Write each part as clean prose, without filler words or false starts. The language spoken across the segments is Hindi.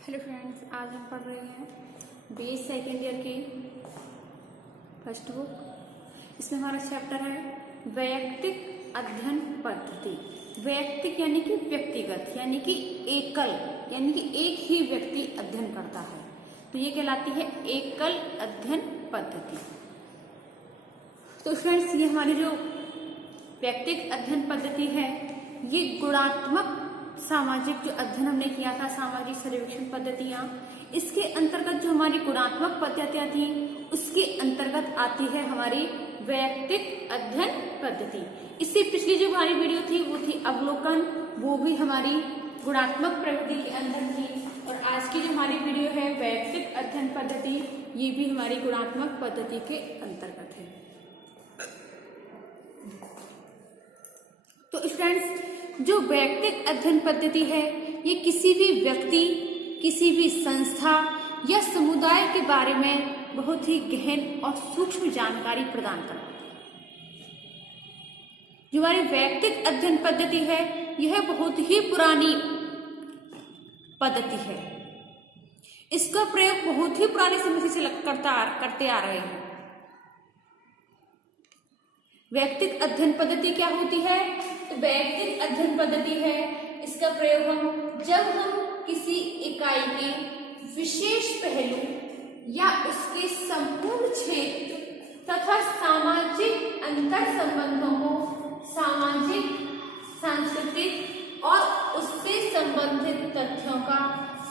हेलो फ्रेंड्स, आज हम पढ़ रहे हैं बीए सेकेंड ईयर की फर्स्ट बुक। इसमें हमारा चैप्टर है वैयक्तिक अध्ययन पद्धति। वैयक्तिक यानी कि व्यक्तिगत, यानी कि एकल, यानी कि एक ही व्यक्ति अध्ययन करता है, तो ये कहलाती है एकल अध्ययन पद्धति। तो फ्रेंड्स, ये हमारी जो व्यक्तिगत अध्ययन पद्धति है, ये गुणात्मक सामाजिक जो अध्ययन हमने किया था, सामाजिक सर्वेक्षण पद्धतियां, इसके अंतर्गत जो हमारी गुणात्मक पद्धतियां थी, उसके अंतर्गत आती है हमारी वैयक्तिक अध्ययन पद्धति। इससे पिछली जो हमारी वीडियो थी वो थी अवलोकन, वो भी हमारी गुणात्मक प्रवृत्ति के अंदर थी। और आज की जो हमारी वीडियो है वैयक्तिक अध्ययन पद्धति, ये भी हमारी गुणात्मक पद्धति के अंतर्गत है। तो फ्रेंड्स, जो वैयक्तिक अध्ययन पद्धति है, ये किसी भी व्यक्ति, किसी भी संस्था या समुदाय के बारे में बहुत ही गहन और सूक्ष्म जानकारी प्रदान करती है। जो हमारी वैयक्तिक अध्ययन पद्धति है, यह बहुत ही पुरानी पद्धति है। इसका प्रयोग बहुत ही पुराने समय से करते आ रहे हैं। वैयक्तिक अध्ययन पद्धति क्या होती है? तो वैयक्तिक अध्ययन पद्धति है, इसका प्रयोग जब हम किसी इकाई के विशेष पहलू या उसके संपूर्ण क्षेत्र तथा सामाजिक अंतर संबंधों को सामाजिक, सांस्कृतिक और उससे संबंधित तथ्यों का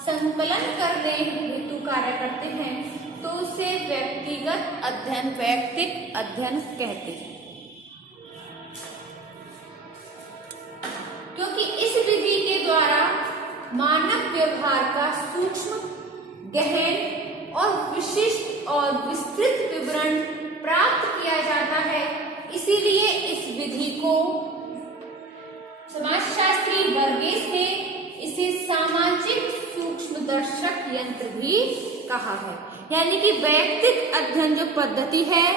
संकलन करने हेतु कार्य करते हैं, तो उसे व्यक्तिगत अध्ययन, वैयक्तिक अध्ययन कहते हैं। क्योंकि इस विधि के द्वारा मानव व्यवहार का सूक्ष्म, गहन और विशिष्ट और विस्तृत विवरण प्राप्त किया जाता है। इसीलिए इस विधि को समाजशास्त्री वर्गीस ने इसे सामाजिक सूक्ष्मदर्शक यंत्र भी कहा है। यानी कि वैयक्तिक अध्ययन जो पद्धति है,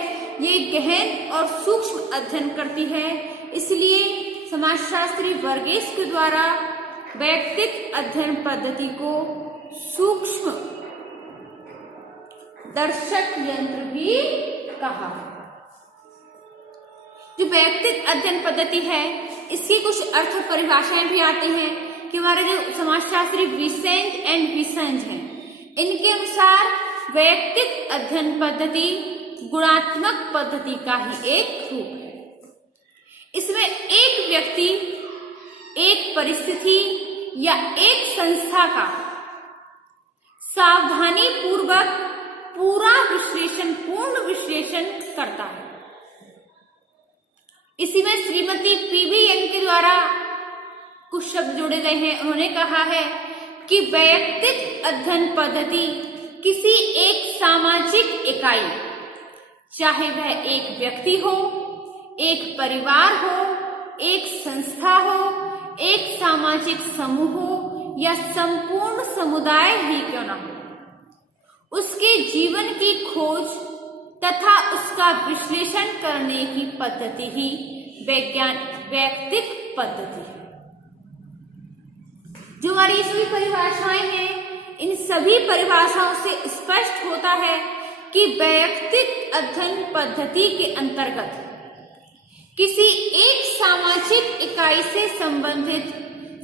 ये गहन और सूक्ष्म अध्ययन करती है, इसलिए समाजशास्त्री वर्गीस के द्वारा वैयक्तिक अध्ययन पद्धति को सूक्ष्म दर्शक यंत्र भी कहा है। जो वैयक्तिक अध्ययन पद्धति है, इसकी कुछ अर्थ परिभाषाएं भी आती हैं कि हमारे जो समाजशास्त्री विसेंज एंड विसेंज हैं, इनके अनुसार वैयक्तिक अध्ययन पद्धति गुणात्मक पद्धति का ही एक रूप है। इसमें एक व्यक्ति, एक परिस्थिति या एक संस्था का सावधानी पूर्वक पूर्ण विश्लेषण करता है। इसी में श्रीमती पीवी यंग के द्वारा कुछ शब्द जोड़े गए हैं। उन्होंने कहा है कि वैयक्तिक अध्ययन पद्धति किसी एक सामाजिक इकाई, चाहे वह एक व्यक्ति हो, एक परिवार हो, एक संस्था हो, एक सामाजिक समूह हो या संपूर्ण समुदाय ही क्यों न हो, उसके जीवन की खोज तथा उसका विश्लेषण करने की पद्धति ही वैयक्तिक पद्धति है। जो हमारी ये सभी परिभाषाएं हैं, इन सभी परिभाषाओं से स्पष्ट होता है कि वैयक्तिक अध्ययन पद्धति के अंतर्गत किसी एक सामाजिक इकाई से संबंधित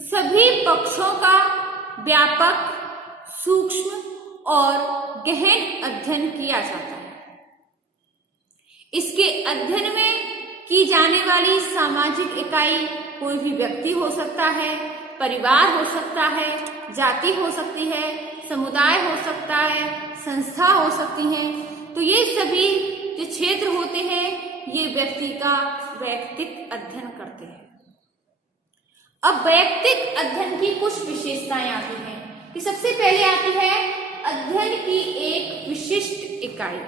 सभी पक्षों का व्यापक, सूक्ष्म और गहन अध्ययन किया जाता है। इसके अध्ययन में की जाने वाली सामाजिक इकाई कोई भी व्यक्ति हो सकता है, परिवार हो सकता है, जाति हो सकती है, समुदाय हो सकता है, संस्था हो सकती है। तो ये सभी जो क्षेत्र होते हैं, ये व्यक्ति का वैयक्तिक अध्ययन करते हैं। अब वैयक्तिक अध्ययन की कुछ विशेषताएं आती हैं कि सबसे पहले आती है अध्ययन की एक विशिष्ट इकाई।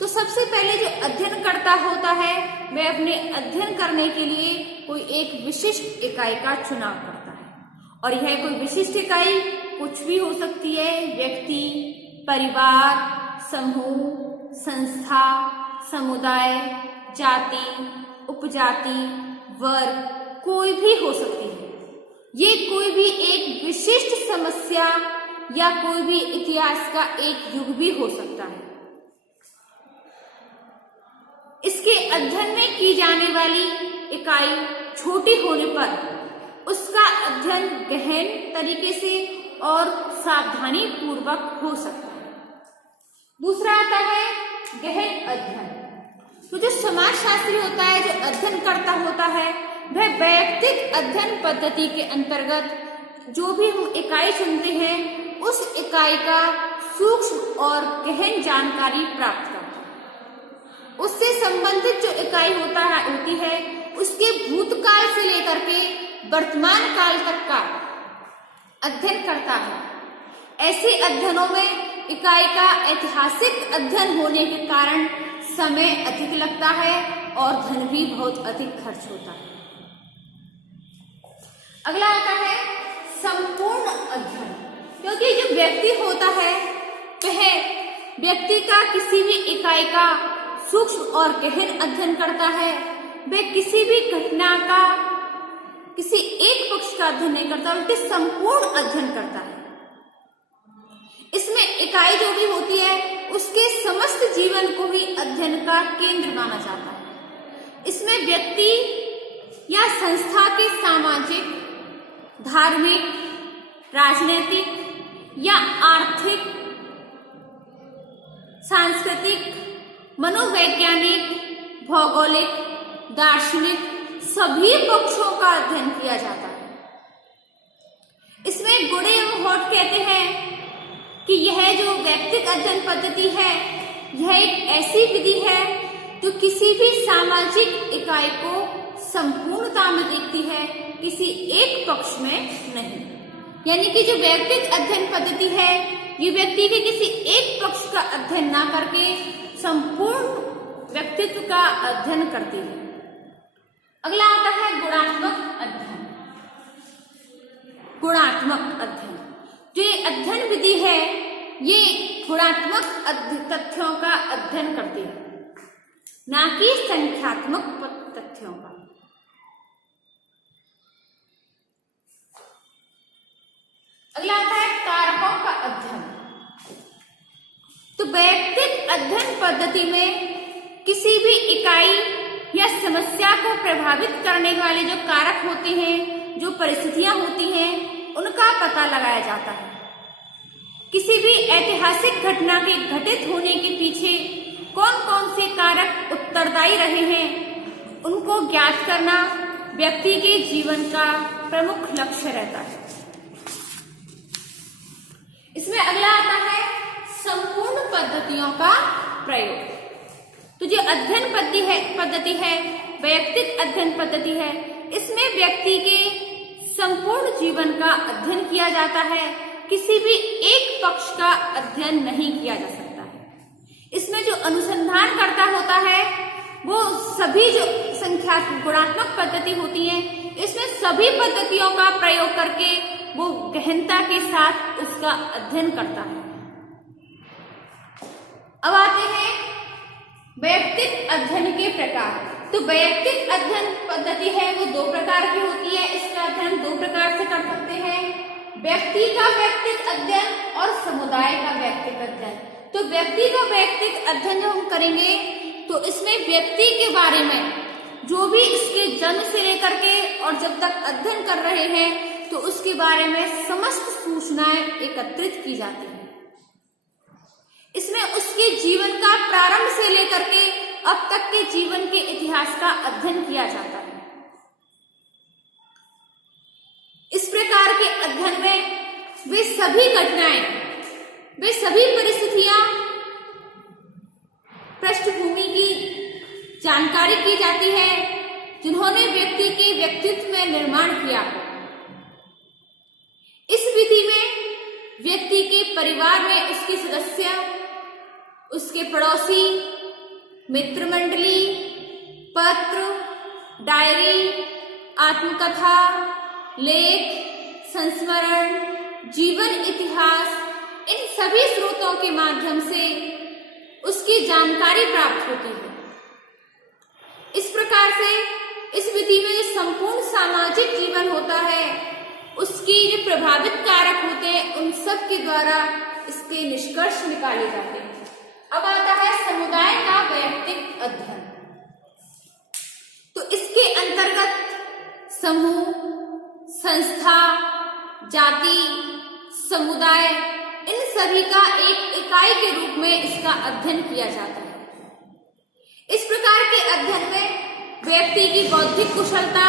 तो सबसे पहले जो अध्ययन करता होता है, वह अपने अध्ययन करने के लिए कोई एक विशिष्ट इकाई का चुनाव करता है। और यह कोई विशिष्ट इकाई कुछ भी हो सकती है, व्यक्ति, परिवार, समूह, संस्था, समुदाय, जाति, उपजाति, वर्ग, कोई भी हो सकती है। ये कोई भी एक विशिष्ट समस्या या कोई भी इतिहास का एक युग भी हो सकता है। इसके अध्ययन में की जाने वाली इकाई छोटी होने पर उसका अध्ययन गहन तरीके से और सावधानी पूर्वक हो सकता है। दूसरा आता है गहन अध्ययन। तो जो समाजशास्त्री होता है, जो अध्ययन करता होता है, वह वैयक्तिक अध्ययन पद्धति के अंतर्गत जो भी हम इकाई चुनते हैं उस इकाई का सूक्ष्म और गहन जानकारी प्राप्त करता है। उससे संबंधित जो इकाई होती है उसके भूतकाल से लेकर के वर्तमान काल तक का अध्ययन करता है। ऐसे अध्ययनों में इकाई का ऐतिहासिक अध्ययन होने के कारण समय अधिक लगता है और धन भी बहुत अधिक खर्च होता है। अगला आता है संपूर्ण अध्ययन। क्योंकि जो व्यक्ति होता है वह व्यक्ति का किसी भी इकाई का सूक्ष्म और गहन अध्ययन करता है। वह किसी भी घटना का किसी एक पक्ष का अध्ययन नहीं करता, बल्कि संपूर्ण अध्ययन करता है। इसमें इकाई जो भी होती है उसके समस्त जीवन को ही अध्ययन का केंद्र माना जाता है। इसमें व्यक्ति या संस्था के सामाजिक, धार्मिक, राजनीतिक या आर्थिक, सांस्कृतिक, मनोवैज्ञानिक, भौगोलिक, दार्शनिक सभी पक्षों का अध्ययन किया जाता है। इसमें गुडे एवं हॉट कहते हैं कि यह जो व्यक्तिगत अध्ययन पद्धति है यह एक ऐसी विधि है जो किसी भी सामाजिक इकाई को संपूर्णता में देखती है, किसी एक पक्ष में नहीं। यानी कि जो व्यक्तिगत अध्ययन पद्धति है ये व्यक्ति के किसी एक पक्ष का अध्ययन ना करके संपूर्ण व्यक्तित्व का अध्ययन करती है। अगला आता है गुणात्मक अध्ययन। गुणात्मक अध्ययन, जो ये अध्ययन विधि है ये गुणात्मक तथ्यों का अध्ययन करती है, ना कि संख्यात्मक तथ्यों का। अगला आता है कारकों का अध्ययन। तो वैयक्तिक अध्ययन पद्धति में किसी भी इकाई या समस्या को प्रभावित करने वाले जो कारक होते हैं, जो परिस्थितियां होती हैं, उनका पता लगाया जाता है। किसी भी ऐतिहासिक घटना के घटित होने के पीछे कौन कौन से कारक उत्तरदायी रहे हैं उनको ज्ञात करना व्यक्ति के जीवन का प्रमुख लक्ष्य रहता है। इसमें अगला आता है संपूर्ण पद्धतियों का प्रयोग। तो जो अध्ययन पद्धति है वैयक्तिक अध्ययन पद्धति है, इसमें व्यक्ति के संपूर्ण जीवन का अध्ययन किया जाता है, किसी भी एक पक्ष का अध्ययन नहीं किया जा सकता है। इसमें जो अनुसंधान करता होता है वो सभी जो गुणात्मक पद्धति होती है इसमें सभी पद्धतियों का प्रयोग करके वो गहनता के साथ उसका अध्ययन करता है। अब आते हैं वैयक्तिक अध्ययन के प्रकार। तो वैयक्तिक अध्ययन पद्धति है वो दो प्रकार की होती है। इसका अध्ययन दो प्रकार से कर सकते हैं, व्यक्ति का वैयक्तिक अध्ययन और समुदाय का वैयक्तिक अध्ययन। तो व्यक्ति का वैयक्तिक अध्ययन जो हम करेंगे तो इसमें व्यक्ति के बारे में जो भी इसके जन्म से लेकर के और जब तक अध्ययन कर रहे हैं तो उसके बारे में समस्त सूचनाएं एकत्रित की जाती हैं। इसमें उसके जीवन का प्रारंभ से लेकर के अब तक के जीवन के इतिहास का अध्ययन किया जाता है। इस प्रकार के अध्ययन में वे सभी घटनाएं, वे सभी परिस्थितियां, पृष्ठभूमि की जानकारी की जाती है जिन्होंने व्यक्ति के व्यक्तित्व में निर्माण किया। इस विधि में व्यक्ति के परिवार में उसके सदस्य, उसके पड़ोसी, मित्र मंडली, पत्र, डायरी, आत्मकथा, लेख, संस्मरण, जीवन इतिहास, इन सभी स्रोतों के माध्यम से उसकी जानकारी प्राप्त होती है। इस प्रकार से इस विधि में जो संपूर्ण सामाजिक जीवन होता है उसकी जो प्रभावित कारक होते हैं उन सब सब के द्वारा इसके निष्कर्ष निकाले जाते हैं। अब आता है समुदाय का वैयक्तिक अध्ययन। तो इसके अंतर्गत समूह, संस्था, जाति, समुदाय, इन सभी का एक इकाई के रूप में इसका अध्ययन किया जाता है। इस प्रकार के अध्ययन में व्यक्ति की बौद्धिक कुशलता,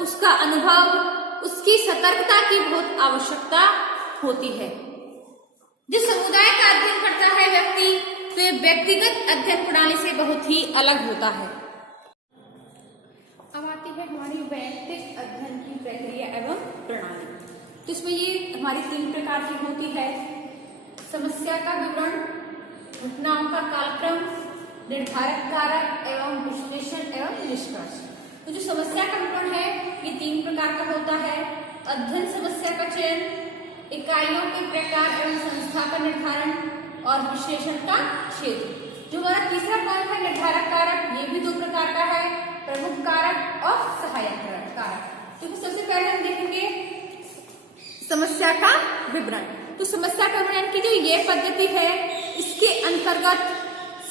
उसका अनुभव, उसकी सतर्कता की बहुत आवश्यकता होती है। जो समुदाय का अध्ययन करता है व्यक्ति, तो ये व्यक्तिगत अध्ययन प्रणाली से बहुत ही अलग होता है। अब आती है हमारी वैयक्तिक अध्ययन की प्रक्रिया एवं प्रणाली। तो इसमें ये हमारी 3 प्रकार की होती है: समस्या का विवरण, घटनाओं का कालक्रम, निर्धारक कारक एवं विश्लेषण एवं निष्कर्ष। तो जो समस्या का विवरण है ये 3 प्रकार का होता है: अध्ययन समस्या का चयन, इकाइयों के प्रकार एवं संस्था का निर्धारण और विश्लेषण का क्षेत्र। जो हमारा तीसरा पॉइंट है निर्धारक कारक, ये भी 2 प्रकार का है: प्रमुख कारक और सहायक कारक। तो सबसे पहले हम देखेंगे समस्या का विवरण। तो समस्या का विवरण की जो ये पद्धति है, इसके अंतर्गत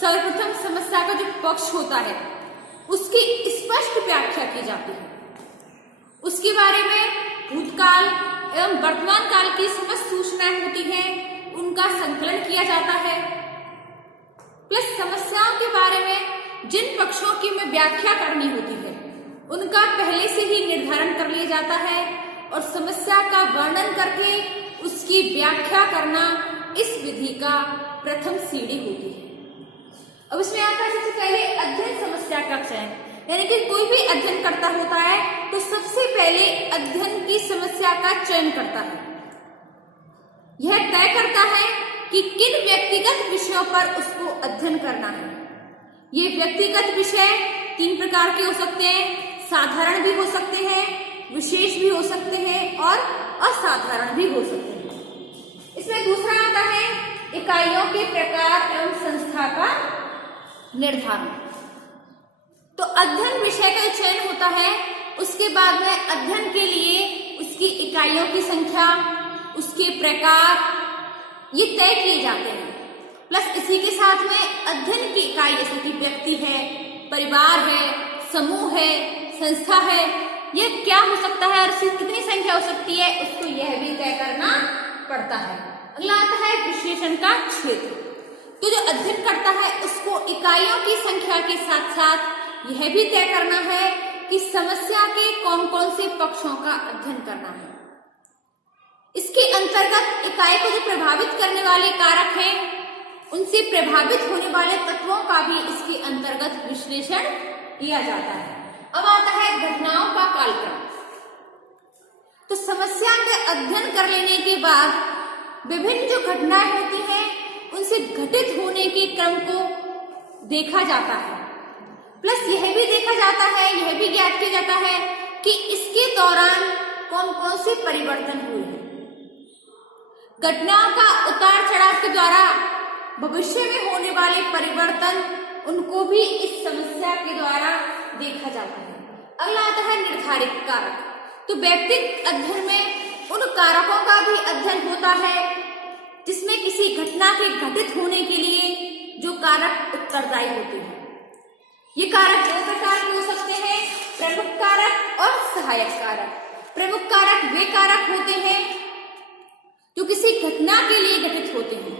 सर्वप्रथम समस्या का जो पक्ष होता है उसकी स्पष्ट व्याख्या की जाती है। उसके बारे में भूतकाल एवं वर्तमान काल की समस्त सूचनाएं होती हैं, उनका संकलन किया जाता है। प्लस समस्याओं के बारे में जिन पक्षों की में व्याख्या करनी होती है उनका पहले से ही निर्धारण कर लिया जाता है और समस्या का वर्णन करके उसकी व्याख्या करना इस विधि का प्रथम सीढ़ी होती है। अब इसमें आता है सबसे पहले अध्ययन समस्या का चयन, यानी कि कोई भी अध्ययन करता होता है तो सबसे पहले अध्ययन की समस्या का चयन करता है। यह तय करता है कि किन व्यक्तिगत विषयों पर उसको अध्ययन करना है। ये व्यक्तिगत विषय 3 प्रकार के हो सकते हैं: साधारण भी हो सकते हैं, विशेष भी हो सकते हैं और असाधारण भी हो सकते हैं। इसमें दूसरा आता है इकाइयों के प्रकार एवं संस्था का निर्धारण। तो अध्ययन विषय का चयन होता है, उसके बाद में अध्ययन के लिए उसकी इकाइयों की संख्या, उसके प्रकार ये तय किए जाते हैं। प्लस इसी के साथ में अध्ययन की इकाई जैसे कि व्यक्ति है, परिवार है, समूह है, संस्था है, ये क्या हो सकता है और इसकी कितनी संख्या हो सकती है उसको यह भी तय करना पड़ता है। अगला आता है विश्लेषण का क्षेत्र। तो जो अध्ययन करता है उसको इकाइयों की संख्या के साथ साथ यह भी तय करना है कि समस्या के कौन कौन से पक्षों का अध्ययन करना है। इसके अंतर्गत इकाई को जो प्रभावित करने वाले कारक हैं उनसे प्रभावित होने वाले तत्वों का भी इसके अंतर्गत विश्लेषण किया जाता है। अब आता है घटनाओं का कालक्रम। तो समस्या का अध्ययन कर लेने के बाद विभिन्न जो घटनाएं होती हैं उनसे घटित होने के क्रम को देखा जाता है। प्लस यह भी देखा जाता है, यह भी ज्ञात किया जाता है कि इसके दौरान कौन कौन से परिवर्तन हुए हैं। घटनाओं का उतार चढ़ाव के द्वारा भविष्य में होने वाले परिवर्तन उनको भी इस समस्या के द्वारा देखा जाता है। अगला आता है निर्धारित कारक। तो व्यक्तिगत अध्ययन में उन कारकों का भी अध्ययन होता है जिसमें किसी घटना के घटित होने के लिए जो कारक उत्तरदायी होते हैं। ये कारक 2 प्रकार के हो सकते हैं: प्रमुख कारक और सहायक कारक। प्रमुख कारक वे कारक होते हैं जो किसी घटना के लिए घटित होते हैं,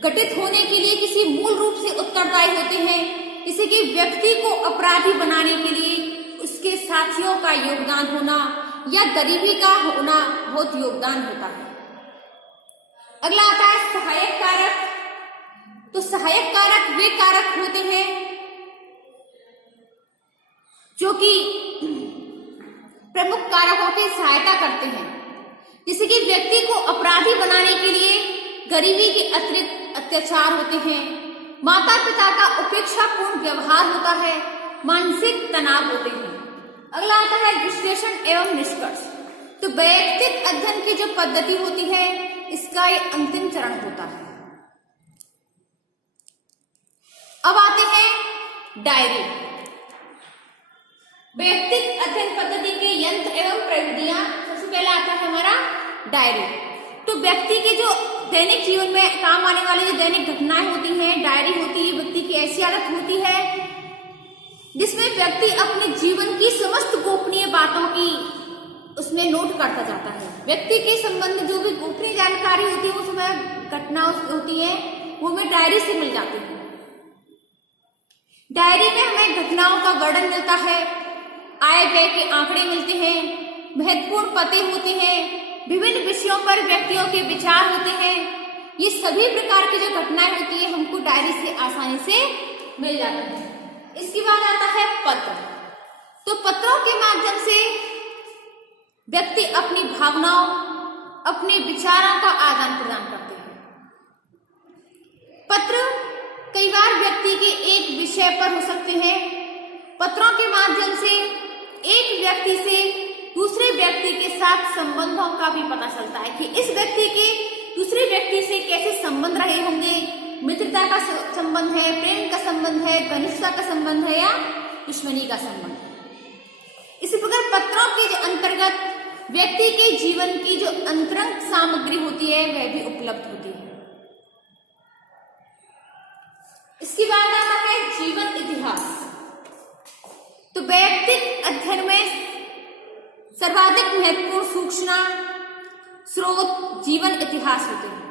घटित होने के लिए किसी मूल रूप से उत्तरदायी होते हैं। किसी के व्यक्ति को अपराधी बनाने के लिए उसके साथियों का योगदान होना या गरीबी का होना बहुत योगदान होता है। अगला आता है सहायक कारक। तो सहायक कारक वे कारक होते हैं जो कि प्रमुख कारकों की सहायता करते हैं। किसी के व्यक्ति को अपराधी बनाने के लिए गरीबी के अतिरिक्त अत्याचार होते हैं, माता पिता का उपेक्षापूर्ण व्यवहार होता है, मानसिक तनाव होते हैं। अगला आता है विश्लेषण एवं निष्कर्ष। तो वैयक्तिक अध्ययन की जो पद्धति होती है इसका ये अंतिम चरण होता है। अब आते हैं डायरी। वैयक्तिक अध्ययन पद्धति के यंत्र एवं प्रविधियां। सबसे पहले आता है हमारा डायरी। तो व्यक्ति के जो दैनिक जीवन में काम आने वाली जो दैनिक घटनाएं होती हैं, डायरी होती है, व्यक्ति की ऐसी आदत होती है जिसमें व्यक्ति अपने जीवन की समस्त गोपनीय बातों की उसमें नोट करता जाता है। व्यक्ति के संबंध जो भी गोपनीय जानकारी होती है, उसमें घटनाएं होती है, वो हमें डायरी से मिल जाती है। डायरी में हमें घटनाओं का वर्णन मिलता है, आय व्यय के आंकड़े मिलते हैं, महत्वपूर्ण पते होते हैं, विभिन्न विषयों पर व्यक्तियों के विचार होते हैं। ये सभी प्रकार की जो घटनाएं होती है हमको डायरी से आसानी से मिल जाती है। इसके बाद आता है पत्र। तो पत्रों के माध्यम से व्यक्ति अपनी भावनाओं, अपने विचारों का आदान प्रदान करते हैं। पत्र कई बार व्यक्ति के एक विषय पर हो सकते हैं। पत्रों के माध्यम से एक व्यक्ति से दूसरे व्यक्ति के साथ संबंधों का भी पता चलता है कि इस व्यक्ति के दूसरे व्यक्ति से कैसे संबंध रहे होंगे, मित्रता का संबंध है, प्रेम का संबंध है, घनिष्ठता का संबंध है या दुश्मनी का संबंध है। इसी प्रकार पत्रों के जो अंतर्गत व्यक्ति के जीवन की जो अंतरंग सामग्री होती है वह भी उपलब्ध होती है। इसके बाद आता है जीवन इतिहास। तो वैयक्तिक अध्ययन में सर्वाधिक महत्वपूर्ण सूचना स्रोत जीवन इतिहास होते हैं।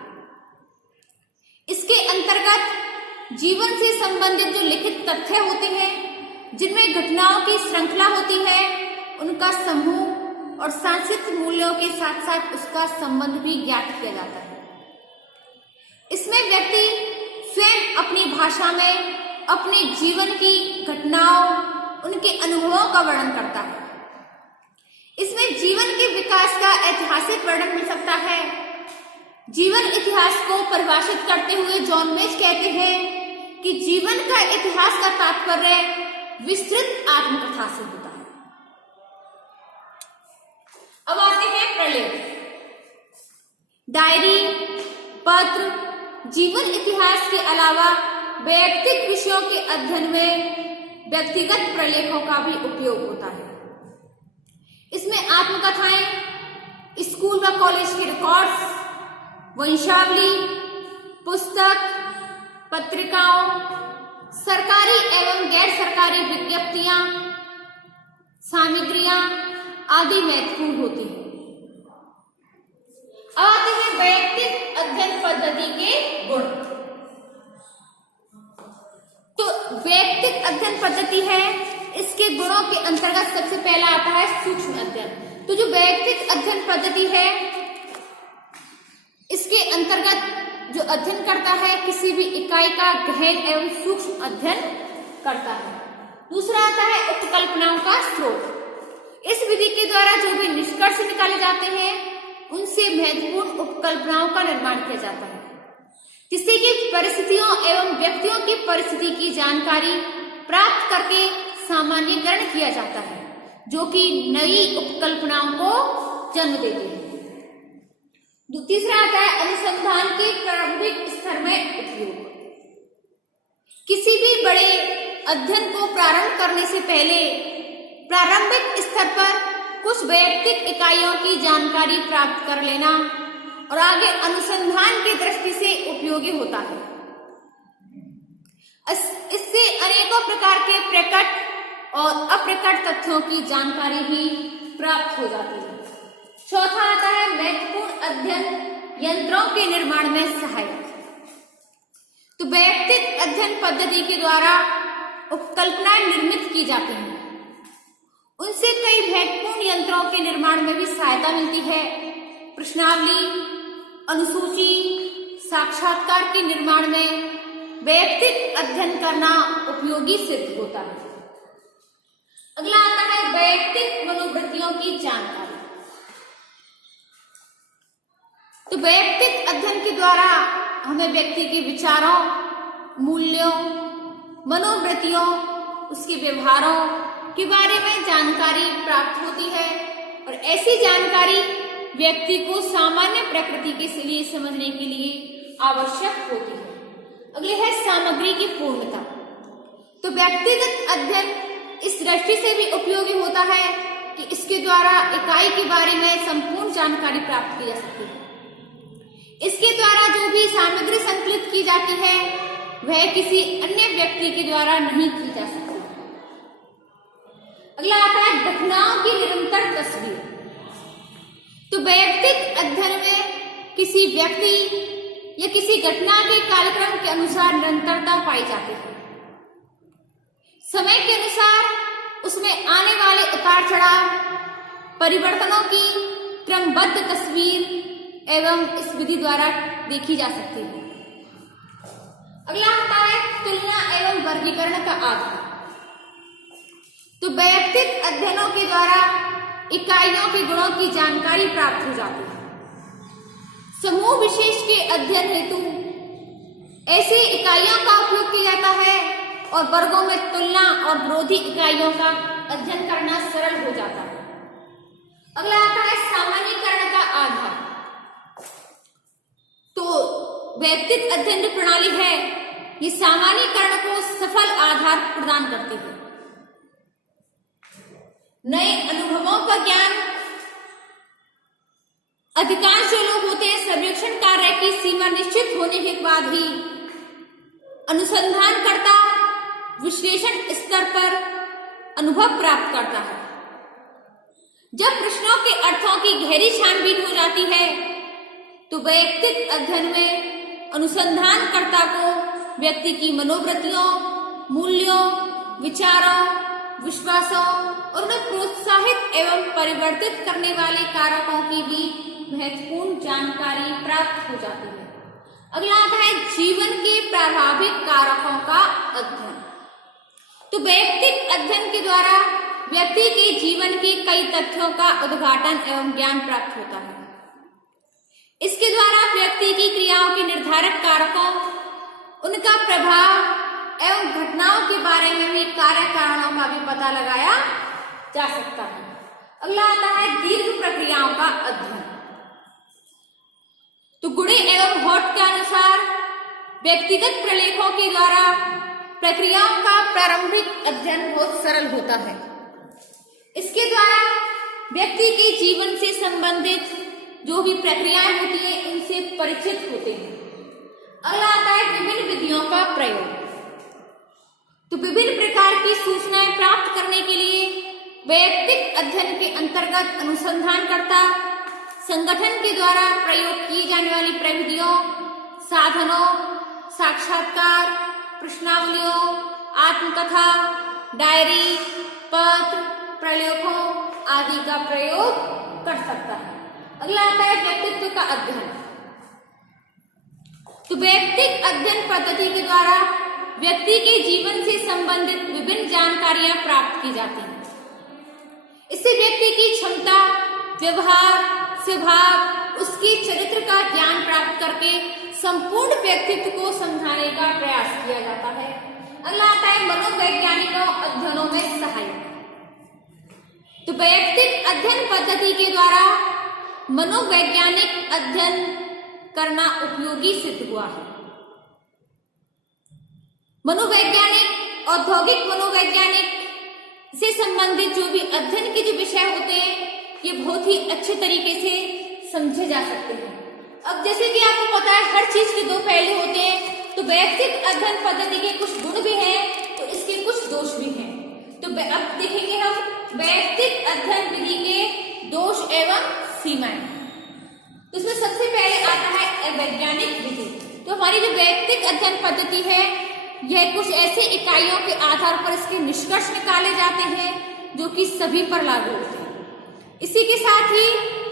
इसके अंतर्गत जीवन से संबंधित जो लिखित तथ्य होते हैं, जिनमें घटनाओं की श्रृंखला होती है, उनका समूह और सांस्कृतिक मूल्यों के साथ साथ उसका संबंध भी ज्ञात किया जाता है। इसमें व्यक्ति स्वयं अपनी भाषा में अपने जीवन की घटनाओं, उनके अनुभवों का वर्णन करता है। इसमें जीवन के विकास का ऐतिहासिक वर्णन मिल सकता है। जीवन इतिहास को परिभाषित करते हुए जॉन मेज कहते हैं कि जीवन का इतिहास का तात्पर्य विस्तृत आत्मकथा से होता है। अब आते हैं प्रलेख। डायरी, पत्र, जीवन इतिहास के अलावा वैयक्तिक विषयों के अध्ययन में व्यक्तिगत प्रलेखों का भी उपयोग होता है। इसमें आत्मकथाएं, स्कूल व कॉलेज के रिकॉर्ड्स, वंशावली, पुस्तक, पत्रिकाओं, सरकारी एवं गैर सरकारी विज्ञप्तियां, सामग्रियां आदि महत्वपूर्ण होती हैं। अब आते हैं वैयक्तिक अध्ययन पद्धति के गुण। तो वैयक्तिक अध्ययन पद्धति है, इसके गुणों के अंतर्गत सबसे पहला आता है सूक्ष्म अध्ययन। तो जो वैयक्तिक अध्ययन पद्धति है, इसके अंतर्गत जो अध्ययन करता है किसी भी इकाई का गहन एवं सूक्ष्म अध्ययन करता है। दूसरा आता है उपकल्पनाओं का स्रोत। इस विधि के द्वारा जो भी निष्कर्ष निकाले जाते हैं उनसे महत्वपूर्ण उपकल्पनाओं का निर्माण किया जाता है, जिससे कि परिस्थितियों एवं व्यक्तियों की परिस्थिति की जानकारी प्राप्त करके सामान्यीकरण किया जाता है, जो कि नई उपकल्पनाओं को जन्म देती है। तीसरा आता है अनुसंधान के प्रारंभिक स्तर में उपयोग। किसी भी बड़े अध्ययन को प्रारंभ करने से पहले प्रारंभिक स्तर पर कुछ वैयक्तिक इकाइयों की जानकारी प्राप्त कर लेना और आगे अनुसंधान की दृष्टि से उपयोगी होता है। इससे अनेकों प्रकार के प्रकट और अप्रकट तथ्यों की जानकारी भी प्राप्त हो जाती है। चौथा आता है महत्वपूर्ण अध्ययन यंत्रों के निर्माण में सहायक। तो वैयक्तिक अध्ययन पद्धति के द्वारा उपकल्पनाएं निर्मित की जाती हैं, उनसे कई महत्वपूर्ण यंत्रों के निर्माण में भी सहायता मिलती है। प्रश्नावली, अनुसूची, साक्षात्कार के निर्माण में वैयक्तिक अध्ययन करना उपयोगी सिद्ध होता है। अगला आता है वैयक्तिक मनोवृत्तियों की जानकारी। तो वैयक्तिक अध्ययन के द्वारा हमें व्यक्ति के विचारों, मूल्यों, मनोवृत्तियों, उसके व्यवहारों के बारे में जानकारी प्राप्त होती है और ऐसी जानकारी व्यक्ति को सामान्य प्रकृति के लिए समझने के लिए आवश्यक होती है। अगले है सामग्री की पूर्णता। तो व्यक्तिगत अध्ययन इस दृष्टि से भी उपयोगी होता है कि इसके द्वारा इकाई के बारे में संपूर्ण जानकारी प्राप्त की जा सकती है। संकलित की जाती है वह किसी अन्य व्यक्ति के द्वारा नहीं की जा सकती। अगला आता है घटनाओं की निरंतर तस्वीर। तो वैयक्तिक अध्ययन में किसी व्यक्ति या किसी घटना के कालक्रम के अनुसार निरंतरता पाई जाती है। समय के अनुसार उसमें आने वाले उतार चढ़ाव, परिवर्तनों की क्रमबद्ध तस्वीर एवं इस विधि द्वारा देखी जा सकती है। अगला आता है तुलना एवं वर्गीकरण का आधार। तो वैयक्तिक अध्ययनों के द्वारा इकाइयों के गुणों की जानकारी प्राप्त हो जाती है। समूह विशेष के अध्ययन हेतु ऐसी इकाइयों का उपयोग किया जाता है और वर्गों में तुलना और विरोधी इकाइयों का अध्ययन करना सरल हो जाता है। अगला आता है सामान्यीकरण का आधार। तो वैयक्तिक अध्ययन जो प्रणाली है ये सामान्यीकरण को सफल आधार प्रदान करती है। नए अनुभवों का ज्ञान अधिकांश जो लोग होते हैं सर्वेक्षण कार्य की सीमा निश्चित होने के बाद ही अनुसंधानकर्ता विश्लेषण स्तर पर अनुभव प्राप्त करता है। जब प्रश्नों के अर्थों की गहरी छानबीन हो जाती है तो वैयक्तिक अध्ययन में अनुसंधानकर्ता को व्यक्ति की मनोवृत्तियों, मूल्यों, विचारों, विश्वासों और उन्हें प्रोत्साहित एवं परिवर्तित करने वाले कारकों की भी महत्वपूर्ण जानकारी प्राप्त हो जाती है। अगला आता है जीवन के प्रभावित कारकों का अध्ययन। तो वैयक्तिक अध्ययन के द्वारा व्यक्ति के जीवन के कई तथ्यों का उद्घाटन एवं ज्ञान प्राप्त होता है। इसके द्वारा व्यक्ति की क्रियाओं के निर्धारक कारकों, उनका प्रभाव एवं घटनाओं के बारे में भी कार्य कारणों का भी पता लगाया जा सकता है। अगला आता है दीर्घ प्रक्रियाओं का अध्ययन। तो गुणे एवं हॉट के अनुसार व्यक्तिगत प्रलेखों के द्वारा प्रक्रियाओं का प्रारंभिक अध्ययन बहुत सरल होता है। इसके द्वारा व्यक्ति के जीवन से संबंधित जो भी प्रक्रियाएं होती हैं उनसे परिचित होते हैं। अगला आता है विभिन्न विधियों का प्रयोग। तो विभिन्न प्रकार की सूचनाएं प्राप्त करने के लिए वैयक्तिक अध्ययन के अंतर्गत अनुसंधानकर्ता संगठन के द्वारा प्रयोग की जाने वाली प्रविधियों, साधनों, साक्षात्कार, प्रश्नावलियों, आत्मकथा, डायरी, पत्र, प्रलेखों आदि का प्रयोग कर सकता है। अगला आता है व्यक्तित्व का अध्ययन। तो वैयक्तिक अध्ययन पद्धति के द्वारा व्यक्ति के जीवन से संबंधित विभिन्न जानकारियां प्राप्त की जाती हैं। इससे व्यक्ति की क्षमता, व्यवहार, स्वभाव, उसके चरित्र का ज्ञान प्राप्त करके संपूर्ण व्यक्तित्व को समझाने का प्रयास किया जाता है। अगला आता है मनोवैज्ञानिकों अध्ययनों में सहायक। तो वैयक्तिक अध्ययन पद्धति के द्वारा मनोवैज्ञानिक अध्ययन करना उपयोगी सिद्ध हुआ है। मनोवैज्ञानिक, औद्योगिक मनोवैज्ञानिक से संबंधित जो भी अध्ययन के जो विषय होते हैं ये बहुत ही अच्छे तरीके से समझे जा सकते हैं। अब जैसे कि आपको पता है हर चीज के दो पहलू होते हैं। तो वैयक्तिक अध्ययन पद्धति के कुछ गुण भी हैं तो इसके कुछ दोष भी हैं। तो अब देखेंगे हम वैयक्तिक अध्ययन विधि के दोष एवं सीमाएं। तो इसमें सबसे पहले आता है अवैज्ञानिक विधि। तो हमारी जो वैयक्तिक अध्ययन पद्धति है यह कुछ ऐसी इकाइयों के आधार पर इसके निष्कर्ष निकाले जाते हैं जो कि सभी पर लागू होते हैं। इसी के साथ ही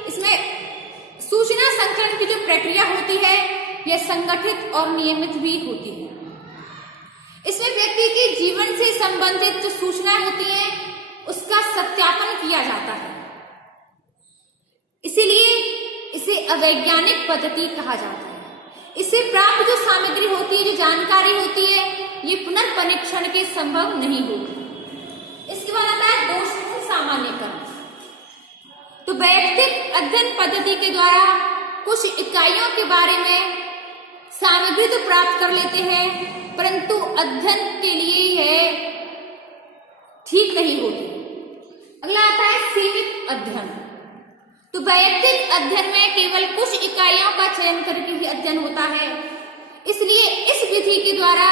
इसमें सूचना संचरण की जो प्रक्रिया होती है यह संगठित और नियमित भी होती है। इसमें व्यक्ति के जीवन से संबंधित जो सूचनाएं होती हैं उसका सत्यापन किया जाता है। इसीलिए इसे अवैज्ञानिक पद्धति कहा जाता है। इससे प्राप्त जो सामग्री होती है, जो जानकारी होती है, ये पुनर्परीक्षण के संभव नहीं होती। इसके बाद आता है दोषपूर्ण सामान्यीकरण। तो वैयक्तिक अध्ययन पद्धति के द्वारा कुछ इकाइयों के बारे में सामग्री तो प्राप्त कर लेते हैं परंतु अध्ययन के लिए यह ठीक नहीं होती। अगला आता है सीमित अध्ययन। तो वैयक्तिक अध्ययन में केवल कुछ इकाइयों का चयन करके ही अध्ययन होता है। इसलिए इस विधि के द्वारा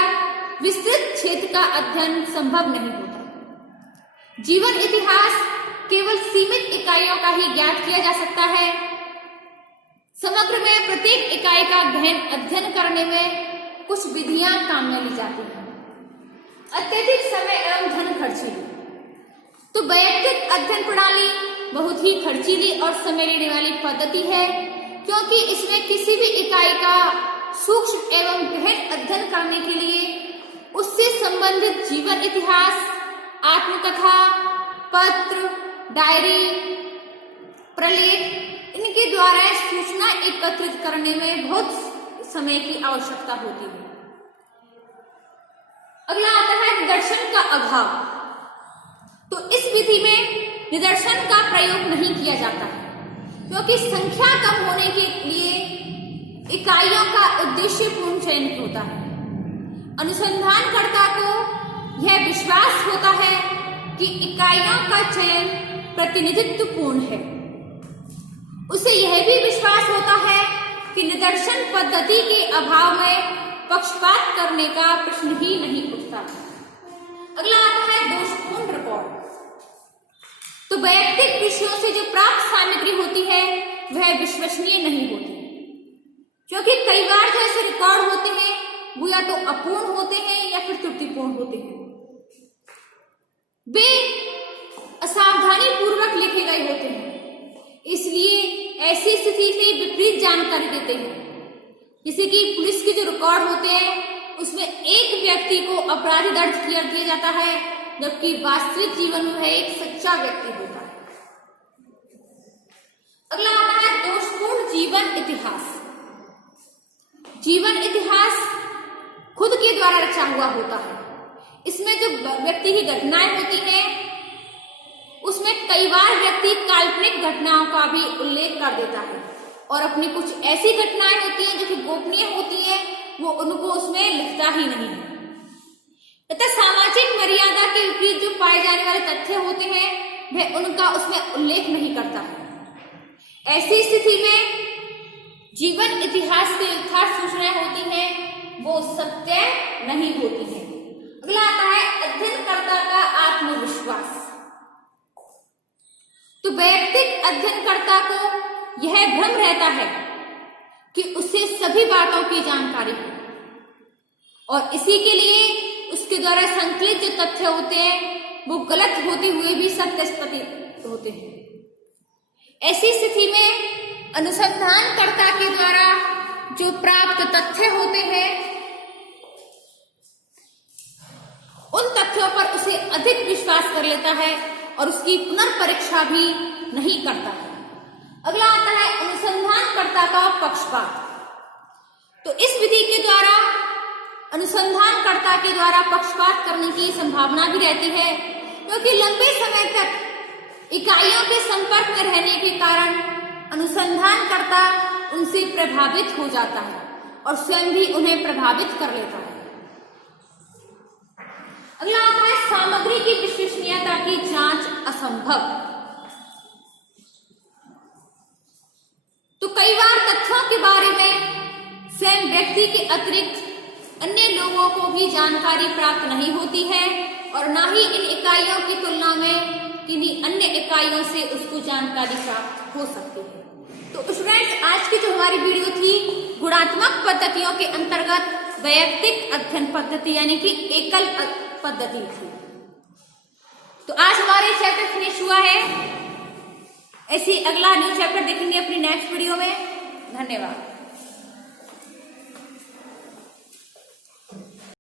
विस्तृत क्षेत्र का अध्ययन संभव नहीं होता। जीवन इतिहास केवल सीमित इकाइयों का ही ज्ञात किया जा सकता है। समग्र में प्रत्येक इकाई का गहन अध्ययन करने में कुछ विधियां काम में ली जाती हैं। अत्यधिक समय एवं धन खर्चीली। तो वैयक्तिक अध्ययन प्रणाली बहुत ही खर्चीली और समय लेने वाली पद्धति है, क्योंकि इसमें किसी भी इकाई का सूक्ष्म एवं गहन अध्ययन करने के लिए उससे संबंधित जीवन इतिहास, आत्मकथा, पत्र, डायरी, प्रलेख, इनके द्वारा सूचना एकत्रित करने में बहुत समय की आवश्यकता होती है। अगला आता है निदर्शन का अभाव। तो इस विधि में निदर्शन का प्रयोग नहीं किया जाता है, क्योंकि संख्या कम होने के लिए इकाइयों का उद्देश्यपूर्ण चयन होता है। अनुसंधानकर्ता को यह विश्वास होता है कि इकाइयों का चयन प्रतिनिधित्वपूर्ण है। उसे यह भी विश्वास होता है कि निदर्शन पद्धति के अभाव में पक्षपात करने का प्रश्न ही नहीं उठता। अगला आता है दोषपूर्ण रिकॉर्ड। तो वैयक्तिक विषयों से जो प्राप्त सामग्री होती है वह विश्वसनीय नहीं होती, क्योंकि कई बार जो ऐसे रिकॉर्ड होते हैं वो या तो अपूर्ण होते हैं या फिर त्रुटिपूर्ण होते हैं। वे असावधानी पूर्वक लिखे गए होते हैं, इसलिए ऐसी स्थिति से विपरीत जानकारी देते हैं। जैसे कि पुलिस के जो रिकॉर्ड होते हैं उसमें एक व्यक्ति को अपराधी दर्ज किया जाता है, जबकि वास्तविक जीवन में वह एक सच्चा व्यक्ति होता है। अगला आता है दोषपूर्ण जीवन इतिहास। जीवन इतिहास खुद के द्वारा रचा हुआ होता है। इसमें जो व्यक्ति की घटनाएं होती हैं उसमें कई बार व्यक्ति काल्पनिक घटनाओं का भी उल्लेख कर देता है, और अपनी कुछ ऐसी घटनाएं होती हैं जो कि गोपनीय होती है वो उनको उसमें लिखता ही नहीं है। तथा सामाजिक मर्यादा के विपरीत जो पाए जाने वाले तथ्य होते हैं वह उनका उसमें उल्लेख नहीं करता है। ऐसी स्थिति में जीवन इतिहास के यथार्थ सूचनाएं होती हैं वो सत्य नहीं होती है। अगला आता है अध्ययनकर्ता का आत्मविश्वास। तो वैयक्तिक अध्ययनकर्ता को यह भ्रम रहता है कि उसे सभी बातों की जानकारी है, और इसी के लिए उसके द्वारा संकलित जो तथ्य होते हैं वो गलत होते हुए भी सत्य प्रतीत होते हैं। ऐसी स्थिति में अनुसंधानकर्ता के द्वारा जो प्राप्त तथ्य होते हैं उन तथ्यों पर उसे अधिक विश्वास कर लेता है और उसकी पुनर्परीक्षा भी नहीं करता है। अगला आता है अनुसंधानकर्ता का पक्षपात। तो इस विधि के द्वारा अनुसंधानकर्ता के द्वारा पक्षपात करने की संभावना भी रहती है, क्योंकि लंबे समय तक इकाइयों के संपर्क में रहने के कारण अनुसंधानकर्ता उनसे प्रभावित हो जाता है और स्वयं भी उन्हें प्रभावित कर लेता है। अगला आता है सामग्री की विश्वसनीयता की जांच असंभव। तो कई बार तथ्यों के बारे में स्वयं व्यक्ति के अतिरिक्त अन्य लोगों को भी जानकारी प्राप्त नहीं होती है, और न ही इन इकाइयों की तुलना में किन्हीं अन्य इकाइयों से उसको जानकारी प्राप्त हो सकती है। तो स्टूडेंट्स, आज की जो हमारी वीडियो थी गुणात्मक पद्धतियों के अंतर्गत वैयक्तिक अध्ययन पद्धति यानी कि एकल पद्धति थी। तो आज हमारे चैप्टर फिनिश हुआ है। ऐसे अगला न्यू चैप्टर देखेंगे अपनी नेक्स्ट वीडियो में। धन्यवाद।